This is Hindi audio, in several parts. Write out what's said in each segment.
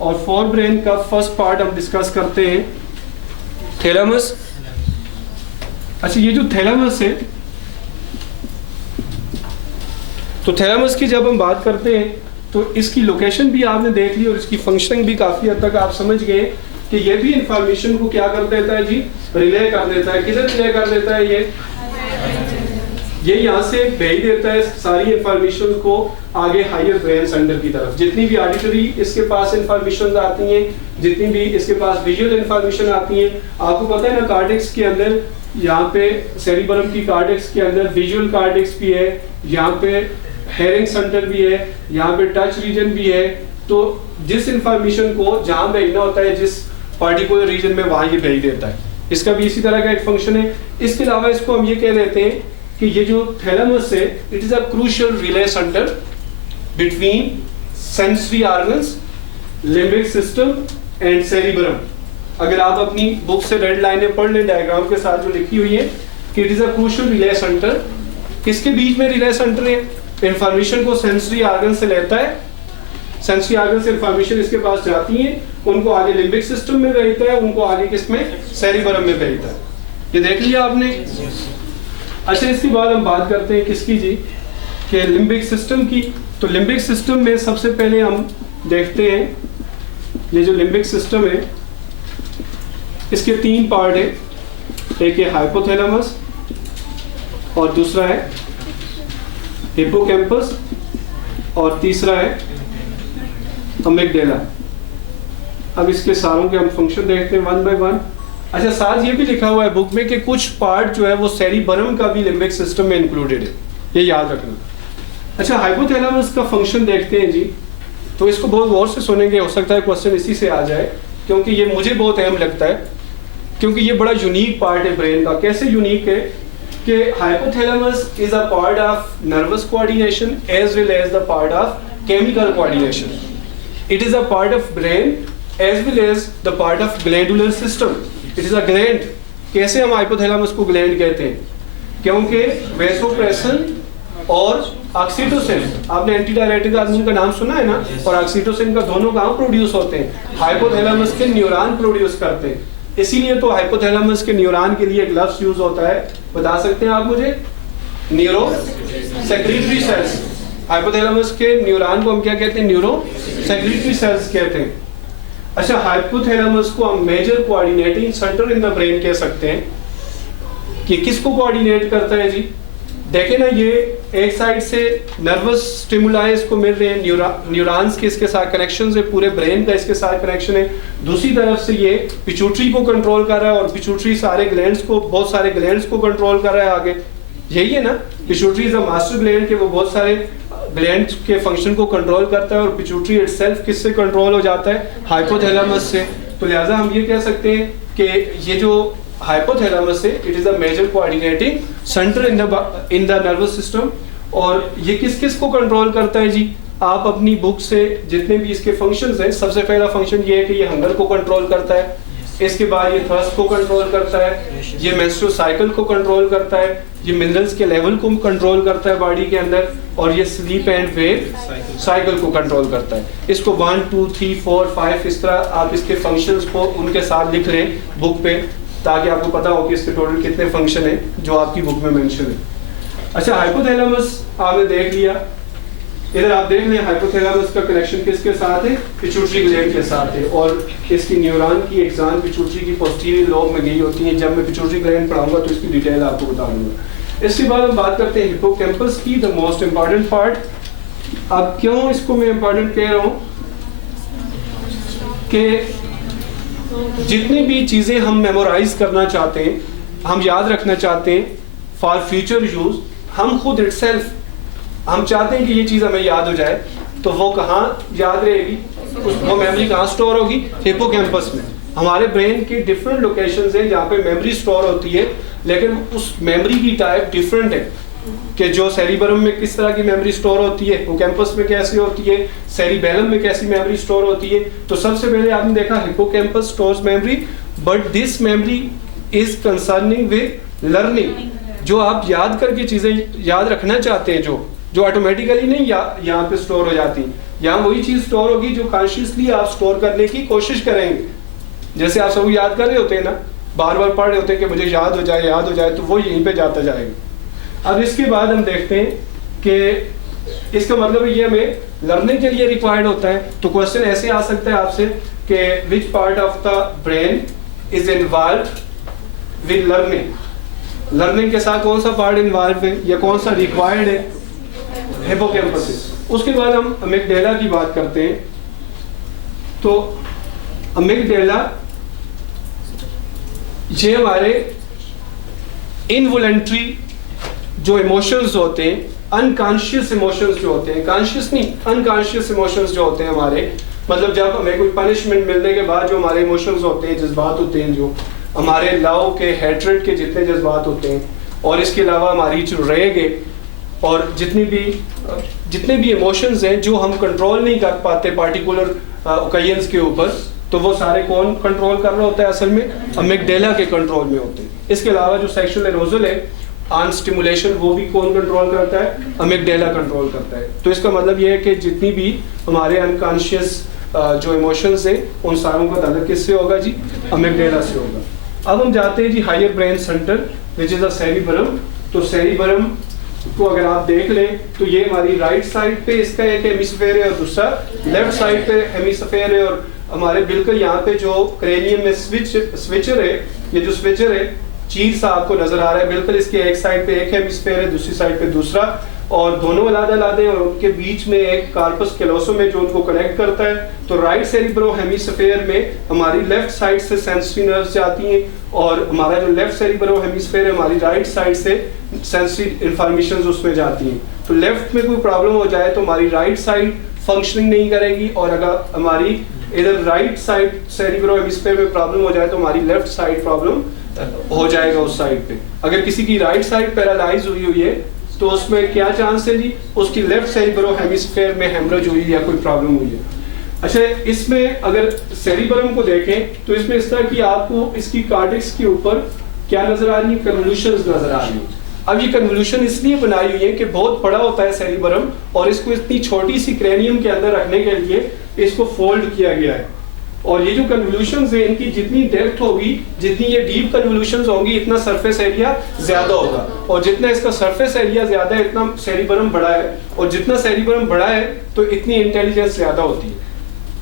और फोर ब्रेन का फर्स्ट पार्ट हम डिस्कस करते हैं थैलेमस। अच्छा, ये जो थैलेमस है, तो थैलेमस की जब हम बात करते हैं तो इसकी लोकेशन भी आपने देख ली और इसकी फंक्शनिंग भी काफ़ी हद तक आप समझ गए कि ये भी इंफॉर्मेशन को क्या कर देता है जी, रिले कर देता है। किधर रिले कर देता है? ये यहाँ से भेज देता है सारी इंफॉर्मेशन को आगे हायर ब्रेन सेंटर की तरफ। जितनी भी ऑडिटरी इसके पास इंफॉर्मेशन आती हैं, जितनी भी इसके पास विजुअल इंफॉर्मेशन आती है, आपको पता है ना कार्टेक्स के अंदर, यहाँ पे सेरिबरम की कार्टेक्स के अंदर विजुअल कार्टेक्स भी है, यहाँ पे हेयरिंग सेंटर भी है, यहाँ पे टच रीजन भी है। तो जिस इंफॉर्मेशन को जहाँ भेजना होता है जिस पार्टिकुलर रीजन में, वहाँ ये भेज देता है। इसका भी इसी तरह का एक फंक्शन है। इसके अलावा इसको हम ये कह देते हैं कि ये जो थैलेमस है, it is a crucial relay centre between sensory organs, limbic system and cerebrum. अगर आप अपनी बुक से रेड लाइनें पढ़ लें डायग्राम के साथ जो लिखी हुई है कि it is a crucial relay centre. किसके बीच में रिले सेंटर है? इंफॉर्मेशन को सेंसरी ऑर्गन से लेता है, सेंसरी ऑर्गन से इंफॉर्मेशन इसके पास जाती है, उनको आगे लिम्बिक सिस्टम में भेजता है, उनको आगे किसमें? सेरिबरम में भेजता है। ये देख लिया आपने। अच्छा, इसके बाद हम बात करते हैं किसकी जी, कि लिम्बिक सिस्टम की। तो लिम्बिक सिस्टम में सबसे पहले हम देखते हैं, ये जो लिम्बिक सिस्टम है इसके तीन पार्ट है। एक है हाइपोथैलेमस और दूसरा है हिप्पोकैम्पस और तीसरा है अमिगडाला। अब इसके सारों के हम फंक्शन देखते हैं वन बाय वन। अच्छा, साथ ये भी लिखा हुआ है बुक में कि कुछ पार्ट जो है वो सेरिबरम का भी लिम्बिक सिस्टम में इंक्लूडेड है, ये याद रखना। अच्छा, हाइपोथैलेमस का फंक्शन देखते हैं जी। तो इसको बहुत गौर से सुनेंगे, हो सकता है क्वेश्चन इसी से आ जाए, क्योंकि ये मुझे बहुत अहम लगता है, क्योंकि ये बड़ा यूनिक पार्ट है ब्रेन का। कैसे यूनिक है कि hypothalamus is a part of nervous coordination as well as the part of chemical coordination. It is a part of brain as well as the part of glandular system. It is a gland. कैसे हम हाइपोथैलेमस को ग्लैंड कहते हैं? क्योंकि वैसोप्रेसिन और ऑक्सीटोसिन, आपने एंटीडायरेटिक हार्मोन का नाम सुना है ना, और ऑक्सीटोसिन का दोनों कहाँ प्रोड्यूस होते हैं? हाइपोथैलेमस के न्यूरॉन प्रोड्यूस करते हैं। इसीलिए तो हाइपोथैलेमस के न्यूरॉन के लिए एक लफ्ज यूज होता है, बता सकते हैं आप मुझे? Neuro secretory cells. हाइपोथैलेमस के न्यूरॉन को हम क्या कहते हैं? न्यूरो सेक्रेटरी सेल्स कहते हैं। अच्छा, हाइपोथैलेमस को हम major coordinating centre in the brain कह सकते हैं। कि किसको कोऑर्डिनेट करता है जी? देखें ना, ये एक साइड से नर्वस स्टिमुलाई इसको मिल रहे हैं, न्यूरॉन्स के इसके साथ कनेक्शन है, पूरे ब्रेन का इसके साथ कनेक्शन है। दूसरी तरफ से ये पिट्यूटरी को कंट्रोल कर रहा है और पिट्यूटरी सारे ग्लैंड्स को, बहुत सारे ग्लैंड्स को कंट्रोल कर रहा है आगे। यही है ना, pituitary is a master gland के, वो बहुत सारे ग्लैंड्स के फंक्शन को कंट्रोल करता है। और पिट्यूटरी इटसेल्फ किससे कंट्रोल हो जाता है? हाइपोथैलेमस से। तो लिहाजा हम ये कह सकते हैं कि ये जो हाइपोथैलेमस है, it is a major coordinating centre in the nervous system. और ये किस किस को कंट्रोल करता है जी? आप अपनी बुक से जितने भी इसके फंक्शंस हैं, सबसे पहला फंक्शन ये है कि ये हंगर को कंट्रोल करता है। इसके बाद ये थर्स्ट को कंट्रोल करता है, ये मेंस्ट्रुअल साइकिल को कंट्रोल करता है, ये मिनरल्स के लेवल को कंट्रोल करता है बॉडी के अंदर, और ये स्लीप एंड वेक साइकिल को कंट्रोल करता है। इसको 1 2 3 4 5 इस तरह आप इसके फंक्शंस को उनके साथ लिख लें बुक पे, ताकि आपको पता हो कि इसके टोटल कितने फंक्शन हैं जो आपकी बुक में मेंशन है। अच्छा, हाइपोथैलेमस आपने देख लिया। इधर आप देख लें, हाइपोथैलेमस का कनेक्शन किसके साथ है? पिट्यूटरी ग्लैंड के साथ है। और इसकी न्यूरॉन की एग्जाम पिट्यूटरी की पोस्टीरियर लोब में गई होती है। जब मैं पिट्यूटरी ग्लैंड पढ़ाऊंगा तो इसकी डिटेल आपको बता दूंगा। इसके बाद हम बात करते हैं हिप्पोकैम्पस की, द मोस्ट इंपॉर्टेंट पार्ट। अब क्यों इसको मैं इंपॉर्टेंट कह रहा हूँ कि जितनी भी चीज़ें हम मेमोराइज करना चाहते हैं, हम याद रखना चाहते हैं फॉर फ्यूचर यूज, हम खुद इटसेल्फ हम चाहते हैं कि ये चीज़ हमें याद हो जाए, तो वो कहाँ याद रहेगी? वो मेमोरी कहाँ स्टोर होगी? हिप्पोकैम्पस में। हमारे ब्रेन की डिफरेंट लोकेशंस हैं जहाँ पे मेमोरी स्टोर होती है, लेकिन उस मेमोरी की टाइप डिफरेंट है। कि जो सेरिबरम में किस तरह की मेमोरी स्टोर होती है, हिप्पोकैम्पस में कैसी होती है, सेरिबेलम में कैसी मेमोरी स्टोर होती है। तो सबसे पहले आपने देखा hippocampus stores memory, but this memory is concerning with learning. जो आप याद करके चीज़ें याद रखना चाहते हैं, जो ऑटोमेटिकली नहीं यहाँ पे स्टोर हो जाती, यहाँ वही चीज़ स्टोर होगी जो कॉन्शियसली आप स्टोर करने की कोशिश करेंगे। जैसे आप सब याद कर रहे होते हैं ना, बार बार पढ़ रहे होते हैं कि मुझे याद हो जाए, तो वो यहीं पे जाता जाएगा। अब इसके बाद हम देखते हैं कि इसका मतलब ये हमें लर्निंग के लिए रिक्वायर्ड होता है। तो क्वेश्चन ऐसे आ सकता है आपसे कि विच part of the brain is involve with learning. Learning के साथ कौन सा पार्ट इन्वॉल्व है या कौन सा रिक्वायर्ड है? हिप्पोकैम्पस। उसके बाद हम अमिगडाला की बात करते हैं। तो अमिगडाला ये हमारे इनवॉलंटरी जो इमोशंस होते हैं, अनकॉन्शियस इमोशंस जो होते हैं, कॉन्शियस नहीं, अनकॉन्शियस इमोशंस जो होते हैं हमारे, मतलब जब हमें कोई पनिशमेंट मिलने के बाद जो हमारे इमोशंस होते हैं, जज्बात होते हैं, जो हमारे लव के, हेट्रेड के जितने जज्बात होते हैं, और इसके अलावा हमारी जो रहेंगे और जितने भी इमोशंस हैं जो हम कंट्रोल नहीं कर पाते पार्टिकुलर ओकेजन्स के ऊपर, तो वो सारे कौन कंट्रोल कर रहा होता है? असल में अमिगडाला के कंट्रोल में होते हैं। इसके अलावा जो सेक्सुअल एरोजल है, ऑन स्टिमुलेशन, वो भी कौन कंट्रोल करता है? अमिगडाला कंट्रोल करता है। तो इसका मतलब ये है कि जितनी भी हमारे अनकॉन्शियस जो इमोशंस हैं, उन सारों का ताल्लुक किससे होगा जी? अमिगडाला से होगा। अब हम जाते हैं जी higher brain centre which is the cerebrum. तो सेरिबरम को अगर आप देख लें तो ये हमारी राइट साइड पे इसका एक हेमिस्फीयर है और दूसरा लेफ्ट साइड पे हेमिस्फीयर है। और हमारे बिल्कुल यहाँ पे जो क्रेनियम में स्विचर है, ये जो स्विचर है चीज सा आपको नजर आ रहा है, बिल्कुल इसके एक साइड पे एक हेमिस्फीयर है, दूसरी साइड पे दूसरा, और दोनों अलग-अलग हैं, और उनके बीच में एक कार्पस कैलोसम है जो उनको कनेक्ट करता है। तो राइट सेरिब्रो हेमिस्फीयर में हमारी लेफ्ट साइड से सेंसरी नर्व्स जाती हैं, और हमारा जो लेफ्ट सेरिब्रो हेमिस्फीयर है हमारी राइट साइड से सेंसरी इंफॉर्मेशन उसमें जाती हैं। तो लेफ्ट में कोई प्रॉब्लम हो जाए तो हमारी राइट साइड फंक्शनिंग नहीं करेगी, और अगर हमारी इधर राइट साइड सेरिब्रो हेमिस्फीयर में प्रॉब्लम हो जाए तो हमारी लेफ्ट साइड प्रॉब्लम हो जाएगा उस साइड पे। अगर किसी की राइट साइड पैरालाइज हुई है तो उसमें क्या चांस है जी? उसकी लेफ्ट सेरिब्रो हेमिस्फीयर में हेमरेज हुई या कोई प्रॉब्लम हुई है। अच्छा, इसमें अगर सेरिब्रम को देखें तो इसमें इस तरह की आपको इसकी कार्टेक्स के ऊपर क्या नजर आ रही है? कन्वोल्यूशंस नजर आ रही है। अब ये कन्वोल्यूशन इसलिए बनाई हुई है कि बहुत बड़ा होता है सेरिब्रम, और इसको इतनी छोटी सी क्रेनियम के अंदर रखने के लिए इसको फोल्ड किया गया है। और ये जो कन्वोल्यूशंस है, इनकी जितनी डेप्थ होगी, जितनी ये डीप कन्वोल्यूशंस होंगी, इतना सरफेस एरिया ज्यादा होगा, और जितना इसका सरफेस एरिया ज्यादा है इतना सेरिब्रम बड़ा है, और जितना सेरिब्रम बड़ा है तो इतनी इंटेलिजेंस ज्यादा होती है।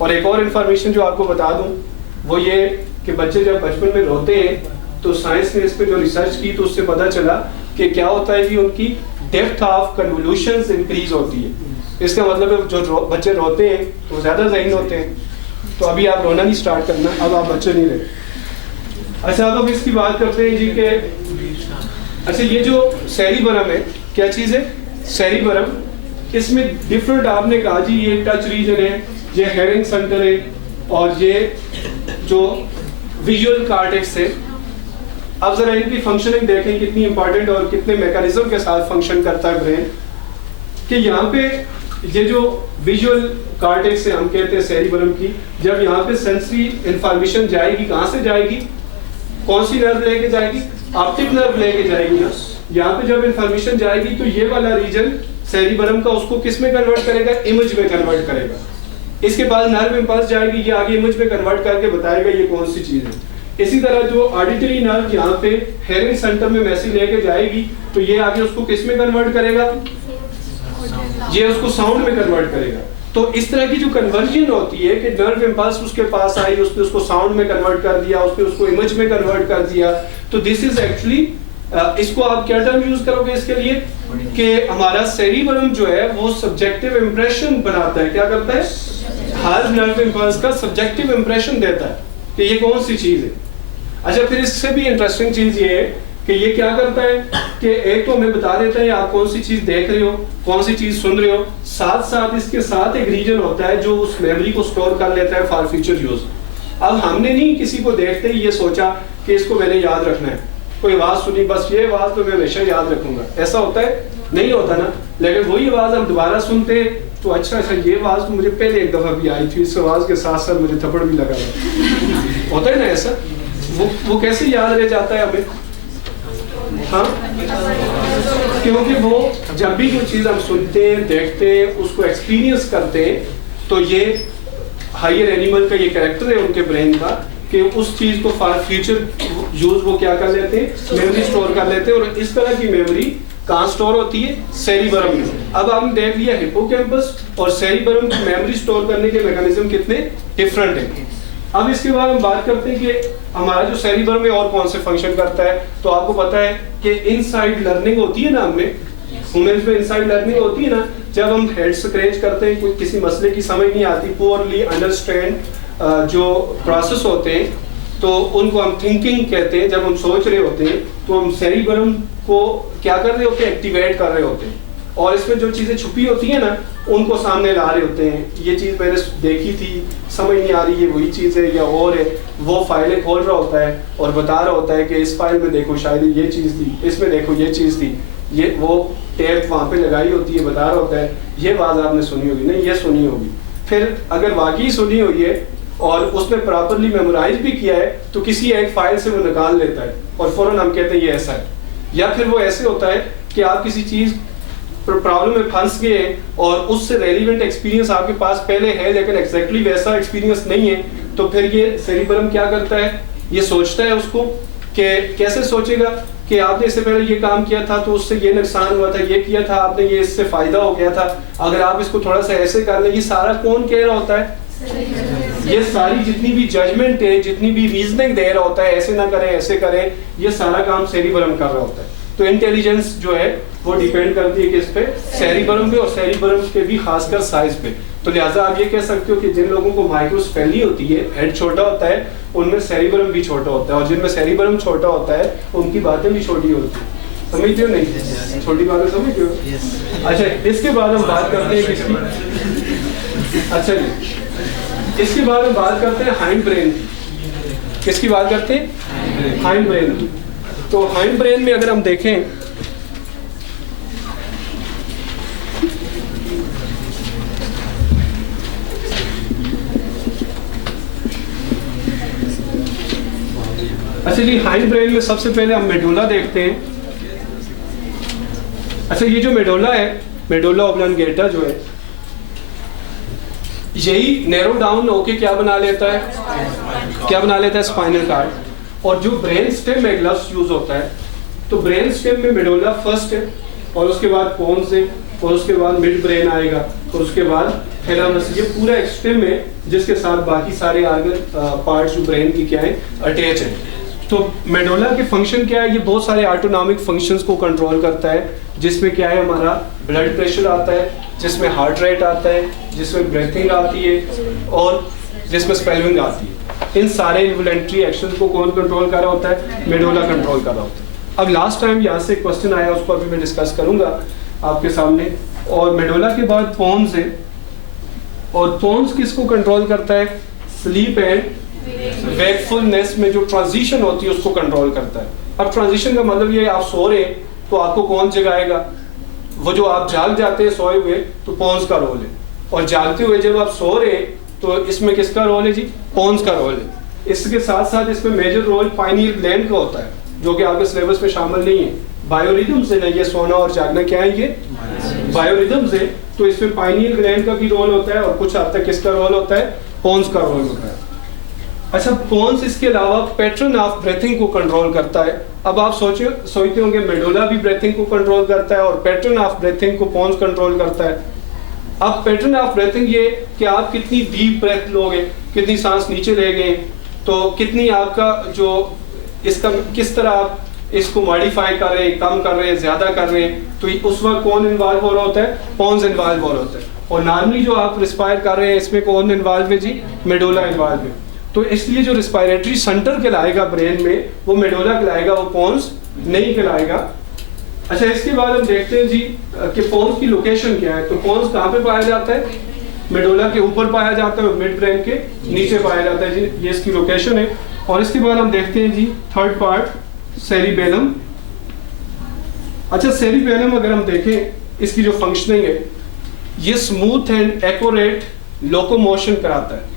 और एक और इन्फॉर्मेशन जो आपको बता दूं वो ये कि बच्चे जब बचपन में रोते हैं तो साइंस ने इस पर जो रिसर्च की तो उससे पता चला कि क्या होता है कि उनकी डेप्थ ऑफ कन्वोल्यूशंस इंक्रीज होती है। इसका मतलब है जो बच्चे रोते हैं वो ज्यादा ज़हीन होते हैं। तो अभी आप रोना नहीं स्टार्ट करना, अब आप बच्चे नहीं रहे। अच्छा, अब इसकी बात करते हैं जी के अच्छा ये जो सेरिब्रम है क्या चीज़ है? सेरिब्रम, इसमें डिफरेंट आपने कहा जी ये टच रीजन है, ये हेयरिंग सेंटर है, और ये जो विजुअल कॉर्टेक्स है। अब जरा इनकी फंक्शनिंग देखें कितनी इंपॉर्टेंट और कितने मैकेनिज्म के साथ फंक्शन करता है ब्रेन। कि यहाँ पे ये जो विजुअल कॉर्टेक्स है, हम कहते हैं सेरिब्रम की, जब यहाँ पे सेंसरी इंफॉर्मेशन जाएगी, कहाँ से जाएगी? कौन सी नर्व लेके जाएगी? ऑप्टिक नर्व लेके जाएगी ना। यहाँ पे जब इंफॉर्मेशन जाएगी तो ये वाला रीजन सेरिब्रम का उसको किस में कन्वर्ट करेगा? इमेज में कन्वर्ट करेगा। इसके बाद नर्व इंपल्स जाएगी, ये आगे इमेज में कन्वर्ट करके बताएगा ये कौन सी चीज है। इसी तरह जो ऑडिटरी नर्व यहाँ पे हेयरिंग सेंटर में मैसेज लेके जाएगी तो ये आगे उसको किस में कन्वर्ट करेगा? ये उसको साउंड में कन्वर्ट करेगा। तो इस तरह की जो कन्वर्जन होती है कि नर्व इंपल्स उसके पास आई, उसने उसको साउंड में कन्वर्ट कर दिया, उसने उसको इमेज में कन्वर्ट कर दिया, तो दिस इज एक्चुअली इसको आप क्या टर्म यूज करोगे इसके लिए? कि हमारा सेरिब्रम जो है वो सब्जेक्टिव इंप्रेशन बनाता है। क्या करता है? हर नर्व इंपल्स का सब्जेक्टिव इंप्रेशन देता है कि ये कौन सी चीज है। अच्छा, फिर इससे भी इंटरेस्टिंग चीज ये है कि ये क्या करता है कि एक तो हमें बता देता है आप कौन सी चीज देख रहे हो, कौन सी चीज सुन रहे हो, साथ साथ इसके साथ एक रीजन होता है जो उस मेमोरी को स्टोर कर लेता है फॉर फ्यूचर यूज। अब हमने नहीं किसी को देखते ही ये सोचा कि इसको मैंने याद रखना है, कोई आवाज सुनी बस ये आवाज तो मैं हमेशा याद रखूंगा, ऐसा होता है? नहीं होता ना। लेकिन वही आवाज हम दोबारा सुनते हैं तो अच्छा ये आवाज तो मुझे पहले एक दफा भी आई थी, इस आवाज के साथ साथ मुझे थप्पड़ भी लगा होता है ना ऐसा। वो कैसे याद रह जाता है हमें? हाँ, क्योंकि वो जब भी कोई चीज हम सुनते हैं, देखते हैं, उसको एक्सपीरियंस करते हैं तो ये हायर एनिमल का ये कैरेक्टर है उनके ब्रेन का कि उस चीज़ को फॉर फ्यूचर यूज वो क्या कर लेते हैं, मेमोरी स्टोर कर लेते हैं। और इस तरह की मेमोरी कहाँ स्टोर होती है, सेरिबरम में। अब आपने देख लिया हिप्पोकैम्पस और सेरिबरम की मेमोरी स्टोर करने के मैकेनिज्म कितने डिफरेंट हैं। अब इसके बाद हम बात करते हैं कि हमारा जो सेरिबरम है और कौन से फंक्शन करता है। तो आपको पता है कि इनसाइड लर्निंग होती है ना, हमने ह्यूमन्स में इनसाइड लर्निंग होती है ना, जब हम हेड स्क्रैच करते हैं, कोई किसी मसले की समझ नहीं आती, पुअरली अंडरस्टैंड जो प्रोसेस होते हैं, तो उनको हम थिंकिंग कहते हैं। जब हम सोच रहे होते हैं तो हम सेरिबरम को क्या कर रहे होते हैं, एक्टिवेट कर रहे होते हैं। और इसमें जो चीज़ें छुपी होती हैं ना, उनको सामने ला रहे होते हैं। ये चीज़ मैंने देखी थी, समझ नहीं आ रही है वही चीज़ है या और है। वो फाइलें खोल रहा होता है और बता रहा होता है कि इस फाइल में देखो शायद ये चीज़ थी, इसमें देखो ये चीज़ थी, ये वो टेप वहाँ पे लगाई होती है, बता रहा होता है ये आवाज़ आपने सुनी होगी, नहीं ये सुनी होगी। फिर अगर वाकई सुनी हुई है और उसने प्रॉपरली मेमोराइज भी किया है तो किसी एक फाइल से वो निकाल लेता है और फौरन हम कहते हैं ये ऐसा है। या फिर वो ऐसे होता है कि आप किसी चीज़ प्रॉब्लम में फंस गए और उससे रेलिवेंट एक्सपीरियंस आपके पास पहले है लेकिन एग्जैक्टली वैसा एक्सपीरियंस नहीं है, तो फिर ये सेरिबरम क्या करता है, ये सोचता है उसको कि कैसे सोचेगा कि आपने इससे पहले ये काम किया था तो उससे ये नुकसान हुआ था, ये किया था आपने, ये इससे फायदा हो गया था, अगर आप इसको थोड़ा सा ऐसे कर लें। ये सारा कौन कह रहा होता है, ये सारी जितनी भी जजमेंट है, जितनी भी रीजनिंग दे रहा होता है, ऐसे ना करें ऐसे करें, ये सारा काम सेरिबरम कर रहा होता है। तो इंटेलिजेंस जो है वो डिपेंड करती है किस पे, सेरिबरम पे, और सेरिबरम के भी खासकर साइज पे। तो लिहाजा आप ये कह सकते हो कि जिन लोगों को माइक्रोसेफेली होती है, हेड छोटा होता है, उनमें सेरिबरम भी छोटा होता है, और जिनमें सेरिबरम छोटा होता है उनकी बातें भी छोटी होती है। समझते हो नहीं, छोटी बातें समझते हो। अच्छा, इसके बाद हम बात करते हैं किसकी, अच्छा जी, इसके बाद हम बात करते हैं हाइंड ब्रेन की। किसकी बात करते हैं, हाइंड ब्रेन की। तो हाइंड ब्रेन में अगर हम देखें, अच्छा जी, हाइंड ब्रेन में सबसे पहले हम मेडुला देखते हैं। अच्छा, ये जो मेडुला है, मेडुला ऑब्लांगेटा जो है, यही नैरो डाउन होके क्या बना लेता है, क्या बना लेता है, स्पाइनल कार्ड। और जो ब्रेन स्टेम में लफ्ज यूज होता है, तो ब्रेन स्टेम में मेडुला फर्स्ट है, और उसके बाद पोन्स है, और उसके बाद मिड ब्रेन आएगा, और उसके बाद थैलेमस। ये पूरा एक स्टेम है जिसके साथ बाकी सारे आर्गन पार्ट्स जो ब्रेन की क्या है, अटैच है। तो मेडुला के फंक्शन क्या है, ये बहुत सारे ऑटोनॉमिक फंक्शंस को कंट्रोल करता है, जिसमें क्या है, हमारा ब्लड प्रेशर आता है, जिसमें हार्ट रेट आता है, जिसमें ब्रीथिंग आती है, और जिसमें स्पेलिंग आती है। इन सारे इन्वॉलंटरी एक्शंस को कौन कंट्रोल कर रहा होता है, मेडुला कंट्रोल कर रहा होता है। अब लास्ट टाइम यहाँ से क्वेश्चन आया, उसको अभी मैं डिस्कस करूंगा आपके सामने। और मेडुला के बाद पोन्स है, और पोन्स किसको कंट्रोल करता है, स्लीप एंड वेकफुलनेस में जो ट्रांजिशन होती है उसको कंट्रोल करता है। अब ट्रांजिशन का मतलब ये है, आप सो रहे तो आपको कौन जगाएगा, वो जो आप जाग जाते हैं सोए हुए, तो पोन्स का रोल है। और जागते हुए जब आप सो रहे तो इसमें किसका रोल है जी, पोन्स का रोल है। इसके साथ साथ इसमें मेजर रोल पाइनियल ग्लैंड का होता है, जो कि आपके सिलेबस में शामिल नहीं है। बायोरिदम्स है ना, ये सोना और जागना क्या है, ये बायोरिदम्स है। तो इसमें पाइनियल ग्लैंड का भी रोल होता है, और कुछ हद तक किसका रोल होता है, पोन्स का रोल होता है। अच्छा, पोन्स इसके अलावा पैटर्न ऑफ ब्रीथिंग को कंट्रोल करता है। अब आप सोचते होंगे मेडुला भी ब्रीथिंग को कंट्रोल करता है, और पैटर्न ऑफ ब्रीथिंग को पोन्स कंट्रोल करता है। अब पैटर्न ऑफ ब्रीथिंग ये कि आप कितनी डीप ब्रेथ लोगे, कितनी सांस नीचे ले गए, तो कितनी आपका जो इसका किस तरह आप इसको मॉडिफाई कर रहे हैं, कम कर रहे हैं, ज्यादा कर रहे हैं, तो उस वक्त कौन इन्वॉल्व हो रहा होता है, पोन्स इन्वॉल्व हो रहा होता है। और नॉर्मली जो आप रिस्पायर कर रहे हैं, इसमें कौन इन्वॉल्व है जी, मेडुला इन्वॉल्व है। तो इसलिए जो रिस्पायरेटरी सेंटर कहलाएगा ब्रेन में, वो मेडुला कहलाएगा, वो पोन्स नहीं कहलाएगा। अच्छा, इसके बाद हम देखते हैं जी कि पोन्स की लोकेशन क्या है। तो पोन्स कहाँ पे पाया जाता है, मेडुला के ऊपर पाया जाता है, मिड ब्रेन के नीचे पाया जाता है जी, ये इसकी लोकेशन है। और इसके बाद हम देखते हैं जी थर्ड पार्ट, सेरिबेलम। अच्छा, सेरिबेलम अगर हम देखें, इसकी जो फंक्शनिंग है, ये स्मूथ एंड एक्यूरेट लोकोमोशन कराता है।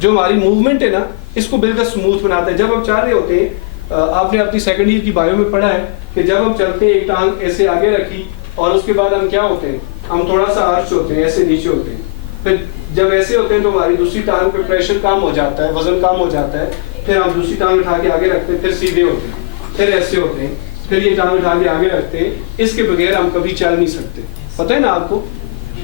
जो हमारी मूवमेंट है ना, इसको बिल्कुल स्मूथ बनाता है। जब हम चाह रहे होते हैं, आपने अपनी सेकंड ईयर की बायो में पढ़ा है कि जब हम चलते हैं, एक टांग ऐसे आगे रखी और उसके बाद हम क्या होते हैं, हम थोड़ा सा आर्च होते हैं, ऐसे नीचे होते हैं, फिर जब ऐसे होते हैं तो हमारी दूसरी टांग पे प्रेशर कम हो जाता है, वजन कम हो जाता है, फिर हम दूसरी टांग उठा के आगे रखते हैं, फिर सीधे होते हैं, फिर ऐसे होते हैं, फिर ये टांग उठा के आगे रखते हैं। इसके बगैर हम कभी चल नहीं सकते, पता है ना आपको,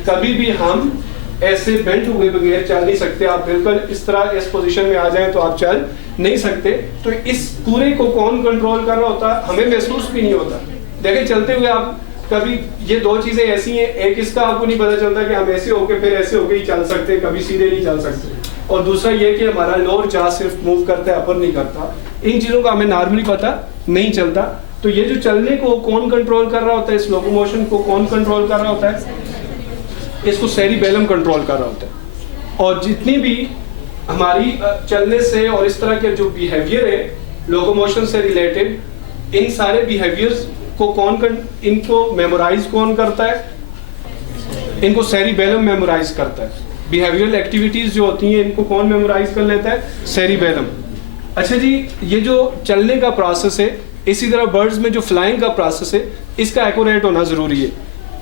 कभी भी हम ऐसे बेंट हुए बगैर चल नहीं सकते। आप बिल्कुल इस तरह इस पोजीशन में आ जाएं तो आप चल नहीं सकते। तो इस पूरे को कौन कंट्रोल कर रहा होता है, हमें महसूस भी नहीं होता। देखें चलते हुए आप कभी, ये दो चीजें ऐसी हैं, एक इसका आपको नहीं पता चलता कि हम ऐसे होके फिर ऐसे होके ही चल सकते हैं, कभी सीधे नहीं चल सकते, और दूसरा ये कि हमारा लोअर जा सिर्फ मूव करता है, अपर नहीं करता। इन चीजों का हमें नॉर्मली पता नहीं चलता। तो ये जो चलने को कौन कंट्रोल कर रहा होता है, इस लोकोमोशन को कौन कंट्रोल कर रहा होता है, इसको सेरिबेलम कंट्रोल कर रहा होता है। और जितनी भी हमारी चलने से और इस तरह के जो बिहेवियर है लोकोमोशन से रिलेटेड, इन सारे बिहेवियर्स को इनको मेमोराइज कौन करता है, इनको सेरिबेलम मेमोराइज करता है। बिहेवियरल एक्टिविटीज जो होती हैं इनको कौन मेमोराइज कर लेता है, सेरिबेलम। अच्छा जी, ये जो चलने का प्रोसेस है, इसी तरह बर्ड्स में जो फ्लाइंग का प्रोसेस है, इसका एक्यूरेट होना जरूरी है।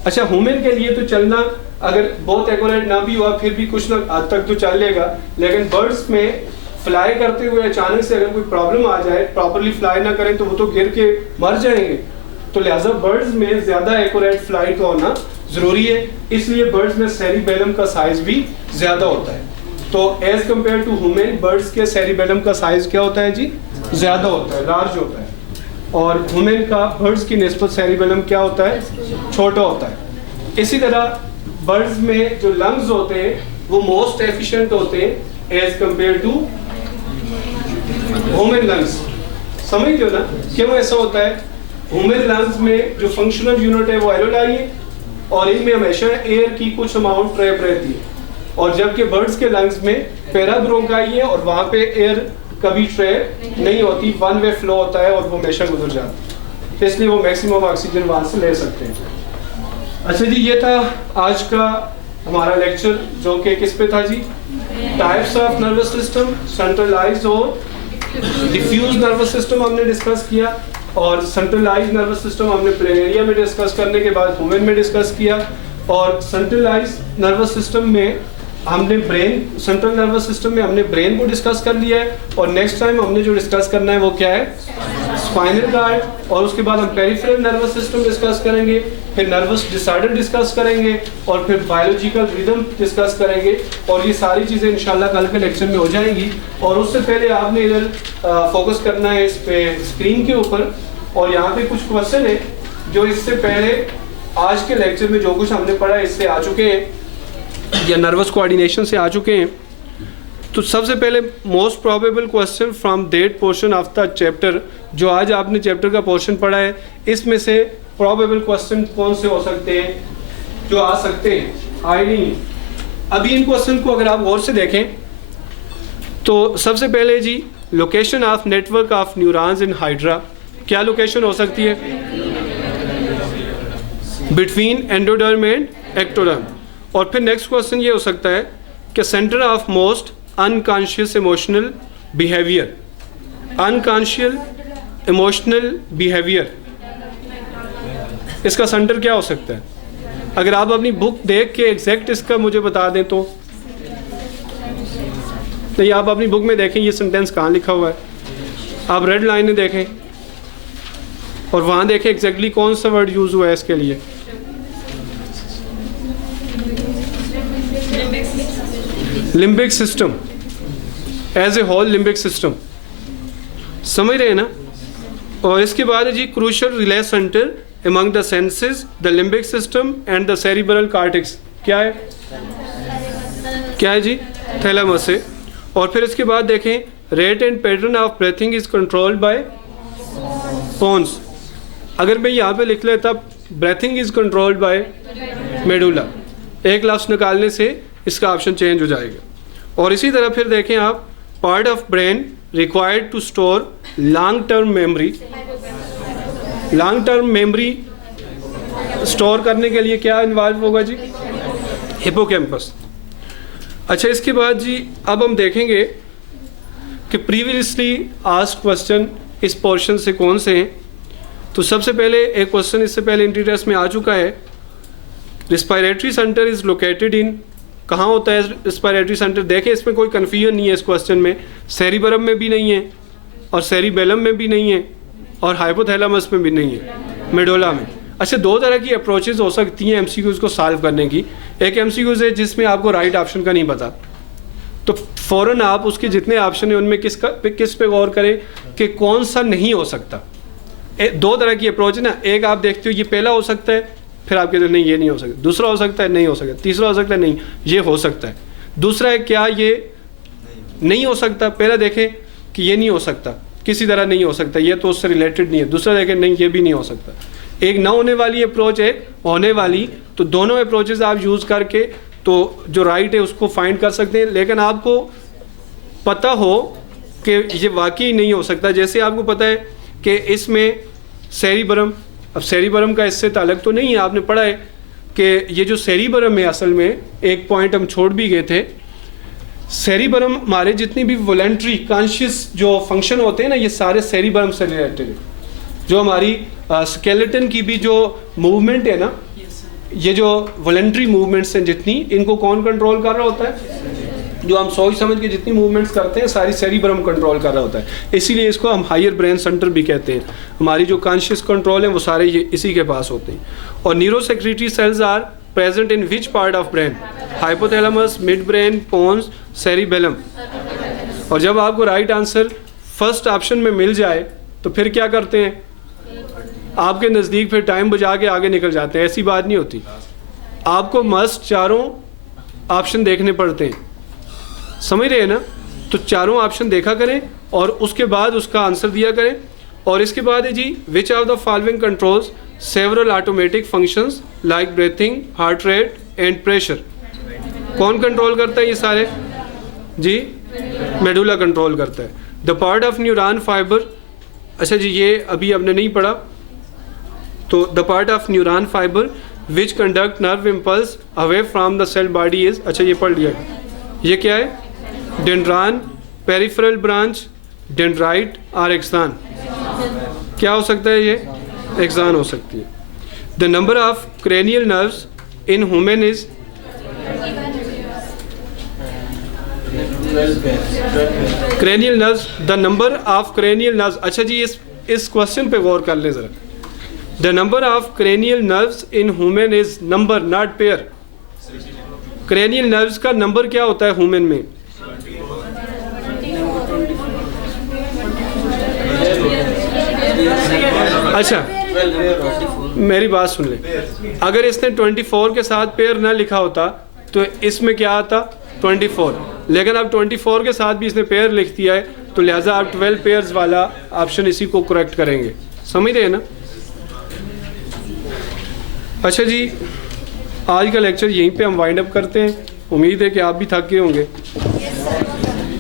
अच्छा, ह्यूमन के लिए तो चलना अगर बहुत एक्यूरेट ना भी हुआ फिर भी कुछ ना हद तक तो चल लेगा, लेकिन बर्ड्स में फ्लाई करते हुए अचानक से अगर कोई प्रॉब्लम आ जाए, प्रॉपरली फ्लाई ना करें तो वो तो गिर के मर जाएंगे। तो लिहाजा बर्ड्स में ज्यादा एक्यूरेट फ्लाइट होना जरूरी है, इसलिए बर्ड्स में सेरिबेलम का साइज भी ज्यादा होता है। तो as compare to human, birds के सेरिबेलम का साइज क्या होता है जी, ज्यादा होता है, लार्ज होता है। और ह्यूमन का बर्ड्स की निस्बत सेरिबेलम क्या होता है, छोटा होता है। इसी तरह बर्ड्स में जो लंग्स होते हैं वो मोस्ट एफिशिएंट होते हैं as compare to human lungs. समझते हो ना क्यों ऐसा होता है? ह्यूमन लंग्स में जो फंक्शनल यूनिट है वो एलोलाई है और इनमें हमेशा एयर की कुछ अमाउंट ट्रैप रहती है, और जबकि बर्ड्स के लंग्स में पैराब्रोंकाई है और वहाँ पे एयर कभी ट्रैप नहीं होती, वन वे फ्लो होता है और वो हमेशा गुजर जाता है, तो इसलिए वो मैक्सिमम ऑक्सीजन वहाँ से ले सकते हैं। अच्छा जी, ये था आज का हमारा लेक्चर जो कि किस पे था जी, types of nervous system, centralised और डिफ्यूज नर्वस सिस्टम हमने डिस्कस किया, और सेंट्रलाइज्ड नर्वस सिस्टम हमने प्लेनेरिया में डिस्कस करने के बाद ह्यूमन में डिस्कस किया। और सेंट्रलाइज्ड नर्वस सिस्टम में हमने ब्रेन, सेंट्रल नर्वस सिस्टम में हमने ब्रेन को डिस्कस कर लिया है, और नेक्स्ट टाइम हमने जो डिस्कस करना है वो क्या है, स्पाइनल कार्ड। और उसके बाद हम पेरिफेरल नर्वस सिस्टम डिस्कस करेंगे, फिर नर्वस डिसऑर्डर डिस्कस करेंगे, और फिर बायोलॉजिकल रिदम डिस्कस करेंगे, और ये सारी चीज़ें इंशाल्लाह कल के लेक्चर में हो जाएंगी। और उससे पहले आपने इधर फोकस करना है इस पे स्क्रीन के ऊपर, और यहाँ पे कुछ क्वेश्चन है जो इससे पहले आज के लेक्चर में जो कुछ हमने पढ़ा इससे आ चुके हैं या नर्वस कोऑर्डिनेशन से आ चुके हैं। तो सबसे पहले most probable question from that portion of the chapter, जो आज आपने चैप्टर का पोर्शन पढ़ा है, इसमें से प्रोबेबल क्वेश्चन कौन से हो सकते हैं जो आ सकते हैं, आए नहीं। अभी इन क्वेश्चन को अगर आप गौर से देखें तो सबसे पहले जी, location of network of neurons in hydra, क्या लोकेशन हो सकती है, बिटवीन एंडोडर्म एंड एक्टोडर्म। और फिर नेक्स्ट क्वेश्चन ये हो सकता है कि centre of most unconscious emotional behaviour, unconscious emotional behaviour, इसका सेंटर क्या हो सकता है? अगर आप अपनी बुक देख के एग्जैक्ट इसका मुझे बता दें तो। नहीं, आप अपनी बुक में देखें ये सेंटेंस कहाँ लिखा हुआ है, आप रेड लाइनें देखें और वहाँ देखें एग्जैक्टली कौन सा वर्ड यूज़ हुआ है इसके लिए। Limbic system, as a whole limbic system, समझ रहे हैं ना। और इसके बाद है जी, crucial relay centre among the senses, the limbic system and the cerebral cortex, क्या है, क्या है जी, थैलेमस है। और फिर इसके बाद देखें, rate and pattern of breathing is controlled by pons. अगर मैं यहाँ पे लिख लेता breathing is controlled by medulla, एक लफ्ज़ निकालने से इसका ऑप्शन चेंज हो जाएगा। और इसी तरह फिर देखें आप, part of brain required to store long term memory, long term memory store करने के लिए क्या इन्वॉल्व होगा जी, हिपोकैम्पस। अच्छा, इसके बाद जी अब हम देखेंगे कि प्रीवियसली आस्क्ड क्वेश्चन इस पोर्शन से कौन से हैं। तो सबसे पहले एक क्वेश्चन इससे पहले इंट्री टेस्ट में आ चुका है, respiratory centre is located in कहाँ होता है रेस्पिरेटरी सेंटर? देखें इसमें कोई कन्फ्यूजन नहीं है इस क्वेश्चन में, सेरिबरम में भी नहीं है और सेरिबेलम में भी नहीं है और हाइपोथैलेमस में भी नहीं है, मेडोला में। अच्छा, दो तरह की अप्रोचेज हो सकती हैं एमसीक्यूज़ को सॉल्व करने की। एक एमसीक्यूज़ है जिसमें आपको राइट ऑप्शन का नहीं पता, तो फ़ौरन आप उसके जितने ऑप्शन हैं उनमें किस पे गौर करें कि कौन सा नहीं हो सकता। दो तरह की अप्रोच है ना, एक आप देखते हो ये पहला हो सकता है, फिर आप कहते हो नहीं ये नहीं हो सकता, दूसरा हो सकता है नहीं हो सकता, तीसरा हो सकता है नहीं ये हो सकता है, दूसरा है क्या ये नहीं हो सकता, पहला देखें कि ये नहीं हो सकता, किसी तरह नहीं हो सकता, ये तो उससे रिलेटेड नहीं है, दूसरा देखें नहीं ये भी नहीं हो सकता। एक ना होने वाली अप्रोच है, होने वाली, तो दोनों अप्रोचेज आप यूज़ करके तो जो राइट है उसको फाइंड कर सकते हैं। लेकिन आपको पता हो कि ये वाकई नहीं हो सकता। जैसे आपको पता है कि इसमें सेरिबरम, अब सेरिबरम का इससे ताल्लुक तो नहीं है, आपने पढ़ा है कि ये जो सेरिबरम है असल में एक पॉइंट हम छोड़ भी गए थे, सेरिबरम हमारे जितनी भी वॉलंटरी कॉन्शियस जो फंक्शन होते हैं ना, ये सारे सेरिबरम से रिलेटेड है। जो हमारी स्केलेटन की भी जो मूवमेंट है ना, ये जो वॉलंटरी मूवमेंट्स हैं जितनी, इनको कौन कंट्रोल कर रहा होता है? जो हम सोच समझ के जितनी मूवमेंट्स करते हैं सारी सेरिबरम कंट्रोल कर रहा होता है। इसीलिए इसको हम हायर ब्रेन सेंटर भी कहते हैं। हमारी जो कॉन्शियस कंट्रोल है वो सारे ये इसी के पास होते हैं। और neuro secretory cells are present in which part of brain? Hypothalamus, mid brain, pons, cerebellum. और जब आपको राइट आंसर फर्स्ट ऑप्शन में मिल जाए तो फिर क्या करते हैं? आपके नज़दीक फिर टाइम बचा के आगे निकल जाते हैं। ऐसी बात नहीं होती, आपको मस्ट चारों ऑप्शन देखने पड़ते हैं, समझ रहे हैं ना? तो चारों ऑप्शन देखा करें और उसके बाद उसका आंसर दिया करें। और इसके बाद है जी, which of the following controls several automatic functions like breathing, heart rate and pressure? कौन कंट्रोल करता है ये सारे? जी, मेडुला कंट्रोल करता है। The part of neuron fibre, अच्छा जी ये अभी हमने नहीं पढ़ा, तो the part of neuron fibre which conduct nerve impulse away from the cell body is, अच्छा ये पढ़ लिया, ये क्या है? डेंड्रॉन, पेरिफेरल ब्रांच, डेंड्राइट और एक्सान। क्या हो सकता है ये? एक्सान हो सकती है। The number of cranial nerves in human is, cranial nerves, the number of cranial nerves, अच्छा जी इस क्वेश्चन पे गौर कर लें ज़रा। The number of cranial nerves in human is number not pair. Cranial nerves का नंबर क्या होता है ह्यूमन में? अच्छा मेरी बात सुन ले, अगर इसने 24 के साथ पेयर ना लिखा होता तो इसमें क्या आता? 24। लेकिन अब 24 के साथ भी इसने पेयर लिख दिया है, तो लिहाजा आप 12 पेयर्स वाला ऑप्शन इसी को करेक्ट करेंगे। समझ रहे हैं ना? अच्छा जी, आज का लेक्चर यहीं पे हम वाइंड अप करते हैं। उम्मीद है कि आप भी थक गए होंगे।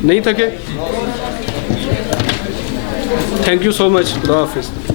नहीं थके? Thank you so much. खुदा हाफिज़।